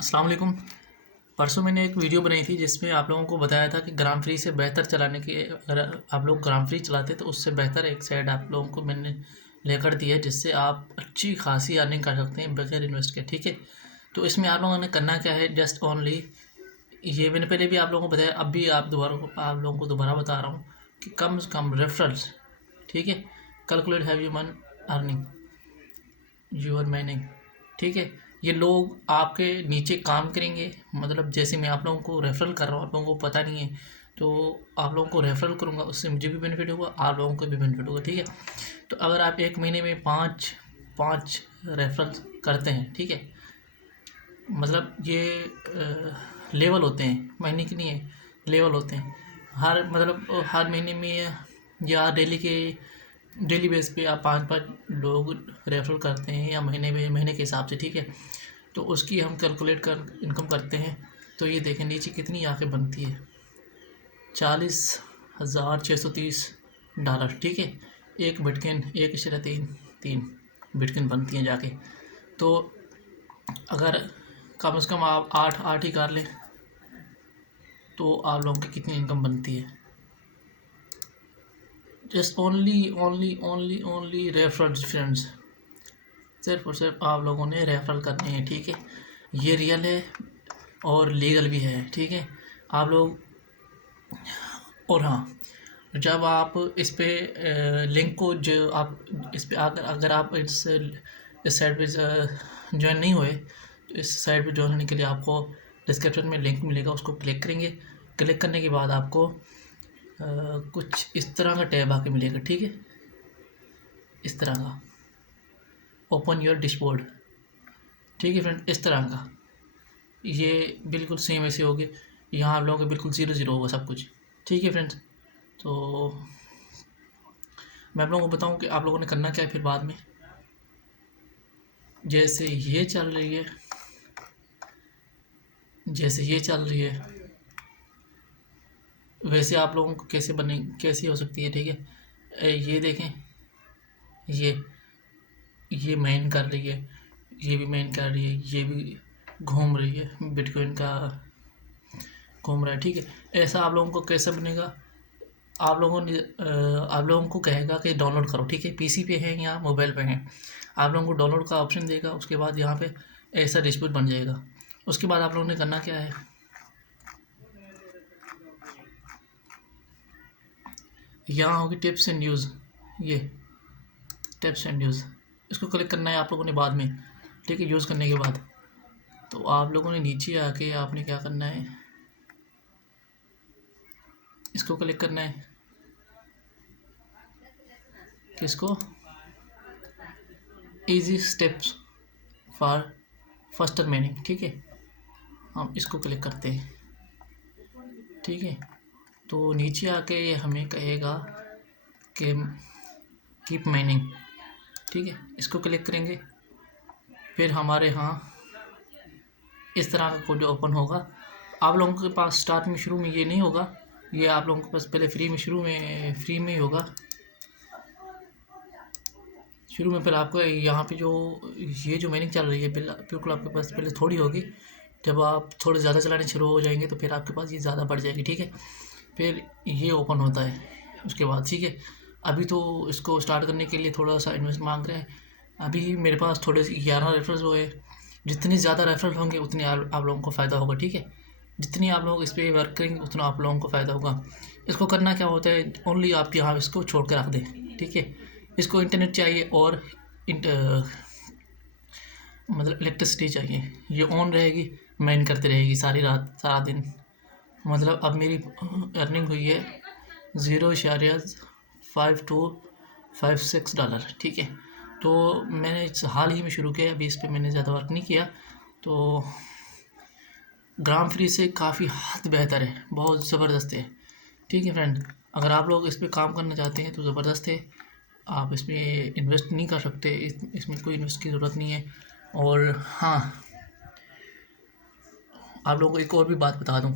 अस्सलाम वालेकुम। परसों मैंने एक वीडियो बनाई थी जिसमें आप लोगों को बताया था कि ग्राम फ्री से बेहतर चलाने की, अगर आप लोग ग्राम फ्री चलाते तो उससे बेहतर एक साइड आप लोगों को मैंने लेकर दी है जिससे आप अच्छी खासी अर्निंग कर सकते हैं बगैर इन्वेस्ट के। ठीक है, तो इसमें आप लोगों ने करना क्या है, जस्ट ओनली ये मैंने पहले भी आप लोगों को बताया, अब भी आप लोगों को दोबारा बता रहा हूँ कि कम से कम रेफरल्स। ठीक है, कैलकुलेट हैव यू मन अर्निंग यूर मैनिंग। ठीक है, ये लोग आपके नीचे काम करेंगे। मतलब जैसे मैं आप लोगों को रेफरल कर रहा हूँ, आप लोगों को पता नहीं है, तो आप लोगों को रेफरल करूँगा, उससे मुझे भी बेनिफिट होगा, आप लोगों को भी बेनिफिट होगा। ठीक है, तो अगर आप एक महीने में पाँच पाँच रेफरल करते हैं, ठीक है, मतलब ये लेवल होते हैं, महीने की नहीं है, लेवल होते हैं। हर मतलब हर महीने में या डेली बेस पे आप पाँच पाँच लोग रेफर करते हैं या महीने के हिसाब से। ठीक है, तो उसकी हम कैलकुलेट कर इनकम करते हैं। तो ये देखें नीचे कितनी आके बनती है, 40,630 डॉलर। ठीक है, एक बिटकॉइन 1.33 बिटकॉइन बनती हैं जाके। तो अगर कम से कम आप आठ आठ ही कर लें तो आप लोगों की कितनी इनकम बनती है। Just only only only only referral friends, सिर्फ और सिर्फ आप लोगों ने रेफरल करनी है। ठीक है, ये रियल है और लीगल भी है। ठीक है, आप लोग, और हाँ, जब आप इस पे लिंक को जो आप इस पे अगर आप इस साइट पे ज्वाइन नहीं हुए तो इस साइट पे ज्वाइन होने के लिए आपको डिस्क्रिप्शन में लिंक मिलेगा, उसको क्लिक करेंगे। क्लिक करने के बाद आपको कुछ इस तरह का टैब आके मिलेगा। ठीक है, इस तरह का, ओपन योर डैशबोर्ड। ठीक है फ्रेंड, इस तरह का ये बिल्कुल सेम ऐसे होगी। यहाँ आप लोगों को बिल्कुल ज़ीरो ज़ीरो होगा सब कुछ। ठीक है फ्रेंड्स, तो मैं आप लोगों को बताऊं कि आप लोगों ने करना क्या है फिर बाद में। जैसे ये चल रही है, जैसे ये चल रही है वैसे आप लोगों को कैसे हो सकती है। ठीक है, ये देखें, ये ये मेन कर रही है, ये भी मेन कर रही है, ये भी घूम रही है, बिटकॉइन का घूम रहा है। ठीक है, ऐसा आप लोगों को कैसे बनेगा, आप लोगों को कहेगा कि डाउनलोड करो। ठीक है, पीसी पे है या मोबाइल पे है, आप लोगों को डाउनलोड का ऑप्शन देगा। उसके बाद यहाँ पे ऐसा डैशबोर्ड बन जाएगा। उसके बाद आप लोगों ने करना क्या है, यहाँ होगी टिप्स एंड न्यूज़, ये टिप्स एंड न्यूज़, इसको क्लिक करना है आप लोगों ने बाद में। ठीक है, यूज़ करने के बाद तो आप लोगों ने नीचे आके आपने क्या करना है, इसको क्लिक करना है। किसको, easy steps for faster meaning. ठीक है, हम इसको क्लिक करते हैं। ठीक है, तो नीचे आके ये हमें कहेगा कि कीप माइनिंग। ठीक है, इसको क्लिक करेंगे, फिर हमारे यहाँ इस तरह का कोड ओपन होगा। आप लोगों के पास स्टार्ट में शुरू में ये नहीं होगा, ये आप लोगों के पास पहले फ्री में ही होगा। शुरू में पहले आपको यहाँ पे ये जो माइनिंग चल रही है बिल्कुल आपके पास पहले थोड़ी होगी। जब आप थोड़े ज़्यादा चलाने शुरू हो जाएंगे तो फिर आपके पास ये ज़्यादा बढ़ जाएगी। ठीक है, फिर ये ओपन होता है उसके बाद। ठीक है, अभी तो इसको स्टार्ट करने के लिए थोड़ा सा इन्वेस्ट मांग रहे हैं। अभी मेरे पास थोड़े से 11 रेफरल्स हुए। जितनी ज़्यादा रेफरल होंगे उतनी आप लोगों को फ़ायदा होगा। ठीक है, जितनी आप लोग इस पर वर्क करेंगे उतना आप लोगों को फ़ायदा होगा। इसको करना क्या होता है, ओनली आप यहाँ इसको छोड़ कर रख दें। ठीक है, इसको इंटरनेट चाहिए और मतलब इलेक्ट्रिसिटी चाहिए, ये ऑन रहेगी, मेन करती रहेगी सारी रात सारा दिन। मतलब अब मेरी अर्निंग हुई है 0.5256 डॉलर। ठीक है, तो मैंने हाल ही में शुरू किया, अभी इस पर मैंने ज़्यादा वर्क नहीं किया। तो ग्राम फ्री से काफ़ी हद बेहतर है, बहुत ज़बरदस्त है। ठीक है फ्रेंड, अगर आप लोग इस पर काम करना चाहते हैं तो ज़बरदस्त है। आप इसमें इन्वेस्ट नहीं कर सकते, इसमें कोई इन्वेस्ट की ज़रूरत नहीं है। और हाँ, आप लोगों को एक और भी बात बता दूं,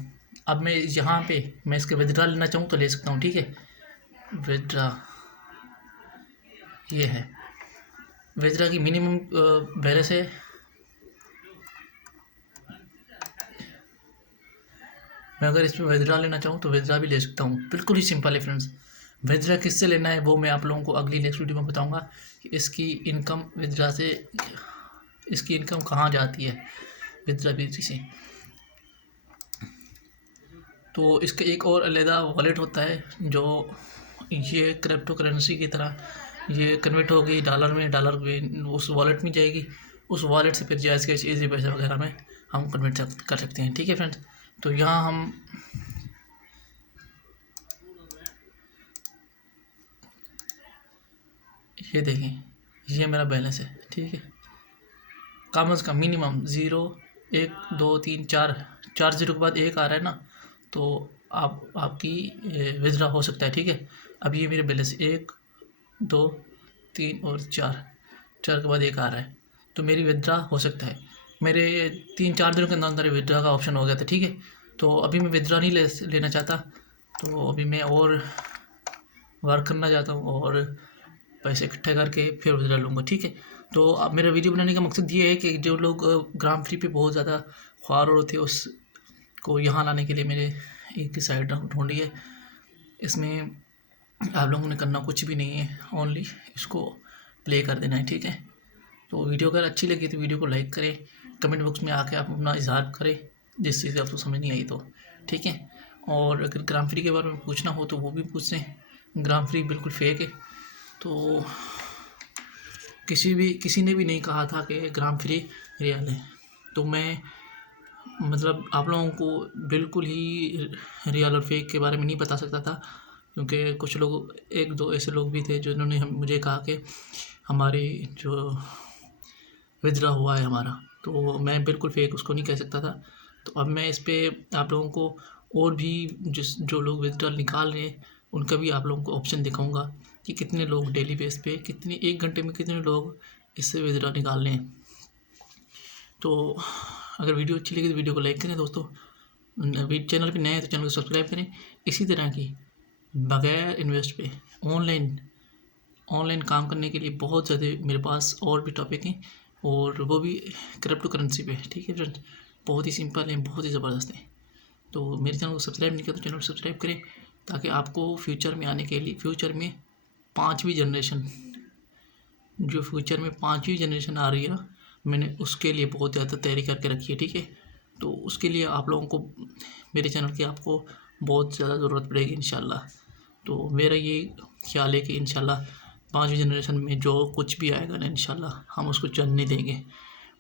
अब मैं यहाँ पे मैं इसके विड्रा लेना चाहूँ तो ले सकता हूँ। ठीक है, विड्रा ये है, विड्रा की मिनिमम बैलेंस है मैं अगर इसमें विथड्रा लेना चाहूँ तो विथड्रा भी ले सकता हूँ। बिल्कुल ही सिंपल है फ्रेंड्स। विथड्रा किससे लेना है वो मैं आप लोगों को अगली नेक्स्ट वीडियो में बताऊँगा कि इसकी इनकम विथड्रा से, इसकी इनकम कहाँ जाती है विथड्रा बिजली से। तो इसका एक और अलहदा वॉलेट होता है जो ये क्रिप्टो करेंसी की तरह ये कन्वर्ट होगी डॉलर में, डॉलर में उस वॉलेट में जाएगी, उस वॉलेट से फिर जायज़ कैश, इजी पैसा वगैरह में हम कन्वर्ट कर सकते हैं। ठीक है फ्रेंड्स। तो यहाँ हम ये देखें, ये मेरा बैलेंस है। ठीक है, कम से कम मिनिमम 0 1 2 3 4 जीरो के बाद एक आ रहा है ना, तो आपकी विथड्रा हो सकता है। ठीक है, अब ये मेरे बैलेंस 1 2 3 और 4 के बाद एक आ रहा है, तो मेरी विथड्रा हो सकता है। मेरे 3-4 दिनों के अंदर अंदर विथड्रा का ऑप्शन हो गया था। ठीक है, तो अभी मैं विथड्रा नहीं लेना चाहता, तो अभी मैं और वर्क करना चाहता हूँ और पैसे इकट्ठे करके फिर विथड्रा लूँगा। ठीक है, तो अब मेरा वीडियो बनाने का मकसद ये है कि जो लोग ग्राम फ्री पे बहुत ज़्यादा ख्वार होते हैं उसको यहाँ लाने के लिए मैंने एक साइड ढूंढी है। इसमें आप लोगों ने करना कुछ भी नहीं है, ओनली इसको प्ले कर देना है। ठीक है, तो वीडियो अगर अच्छी लगी तो वीडियो को लाइक करें, कमेंट बॉक्स में आके आप अपना इजहार करें जिस चीज़ आपको समझ नहीं आई तो। ठीक है, और अगर ग्राम फ्री के बारे में पूछना हो तो वो भी पूछ लें। ग्राम फ्री बिल्कुल फेक है, तो किसी ने भी नहीं कहा था कि ग्राम फ्री रियल है। तो मैं मतलब आप लोगों को बिल्कुल ही रियल और फेक के बारे में नहीं बता सकता था, क्योंकि कुछ लोग, 1-2 ऐसे लोग भी थे जिन्होंने मुझे कहा कि हमारी जो विथड्रा हुआ है हमारा, तो मैं बिल्कुल फेक उसको नहीं कह सकता था। तो अब मैं इस पर आप लोगों को और भी जो लोग विथड्रा निकाल रहे हैं उनका भी आप लोगों को ऑप्शन दिखाऊंगा कि कितने लोग डेली बेस पे, कितने 1 घंटे में कितने लोग इससे विथड्रा निकाल रहे हैं। तो अगर वीडियो अच्छी लगी तो वीडियो को लाइक करें दोस्तों, चैनल पे नए हैं तो चैनल को सब्सक्राइब करें। इसी तरह की बगैर इन्वेस्ट पे ऑनलाइन काम करने के लिए बहुत ज़्यादा मेरे पास और भी टॉपिक हैं, और वो भी क्रिप्टो करेंसी पे। ठीक है फ्रेंड्स, बहुत ही सिंपल है, बहुत ही ज़बरदस्त है। तो मेरे चैनल को सब्सक्राइब नहीं किया तो चैनल को सब्सक्राइब करें, ताकि आपको फ्यूचर में आने के लिए, फ्यूचर में 5वीं जनरेशन, जो फ्यूचर में 5वीं जनरेशन आ रही है ना, मैंने उसके लिए बहुत ज़्यादा तैयारी करके रखी है। ठीक है, तो उसके लिए आप लोगों को मेरे चैनल की आपको बहुत ज़्यादा ज़रूरत पड़ेगी इंशाल्लाह। तो मेरा ये ख्याल है कि इंशाल्लाह 5वीं जनरेशन में जो कुछ भी आएगा ना, इंशाल्लाह हम उसको चलने देंगे।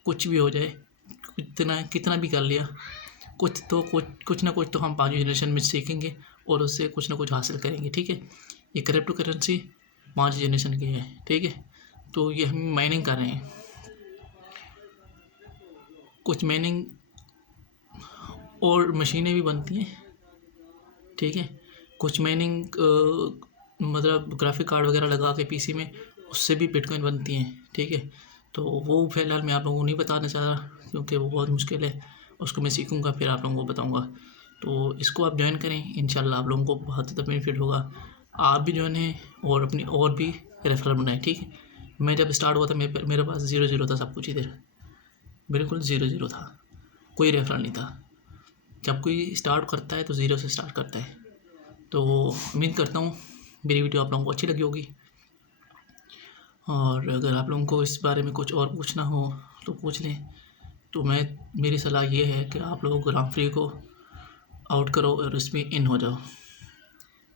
कुछ भी हो जाए, कितना भी कर लिया, कुछ ना कुछ तो हम 5वीं जनरेशन में सीखेंगे और उससे कुछ ना कुछ हासिल करेंगे। ठीक है, ये क्रिप्टो करेंसी 5वीं जनरेशन की है। ठीक है, तो ये हम माइनिंग कर रहे हैं, कुछ माइनिंग और मशीनें भी बनती हैं। ठीक है, कुछ माइनिंग मतलब ग्राफिक कार्ड वगैरह लगा के पीसी में, उससे भी बिटकॉइन बनती हैं। ठीक है, तो वो फ़िलहाल मैं आप लोगों को नहीं बताना चाह रहा, क्योंकि वो बहुत मुश्किल है, उसको मैं सीखूंगा फिर आप लोगों को बताऊंगा। तो इसको आप ज्वाइन करें, इंशाल्लाह आप लोगों को बहुत ज़्यादा बेनिफिट होगा। आप भी ज्वाइन हैं और अपनी और भी रेफरल बनाएं। ठीक है, मैं जब स्टार्ट हुआ था मेरे पास 0 था, सब कुछ इधर बिल्कुल 0 था, कोई रेफरल नहीं था। जब कोई स्टार्ट करता है तो 0 से स्टार्ट करता है। तो उम्मीद करता हूँ मेरी वीडियो आप लोगों को अच्छी लगी होगी, और अगर आप लोगों को इस बारे में कुछ और पूछना हो तो पूछ लें। तो मेरी सलाह ये है कि आप लोग ग्राम फ्री को आउट करो और इसमें इन हो जाओ।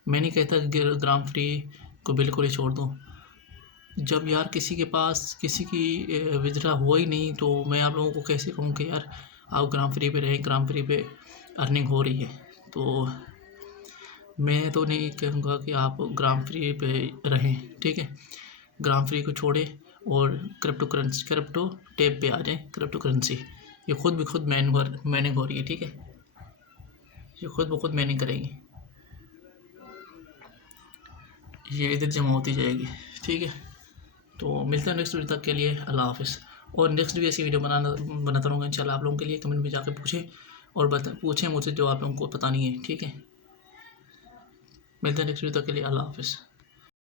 मैं नहीं कहता कि ग्राम फ्री को बिल्कुल ही छोड़ दो। जब यार किसी की विथड्रा हुआ ही नहीं, तो मैं आप लोगों को कैसे कहूँ कि यार आप ग्राम फ्री पे रहें, ग्राम फ्री पे अर्निंग हो रही है। तो मैं तो नहीं कहूँगा कि आप ग्राम फ्री पे रहें। ठीक है, ग्राम फ्री को छोड़ें और क्रिप्टो टैब पे आ जाएं। क्रिप्टो करेंसी ये खुद माइनिंग हो रही है। ठीक है, ये खुद ब खुद माइनिंग करेगी, ये इधर जमा होती जाएगी। ठीक है, तो मिलता है नेक्स्ट वीडियो तक के लिए अल्लाह हाफ़िज़। और नेक्स्ट भी ऐसी वीडियो बनाता रहूँगा इंशाल्लाह। आप लोगों के लिए कमेंट में जाकर पूछें और पूछें मुझसे जो आप लोगों को पता नहीं है। ठीक है, मिलते हैं नेक्स्ट वीडियो तक के लिए अल्लाह हाफ़िज़।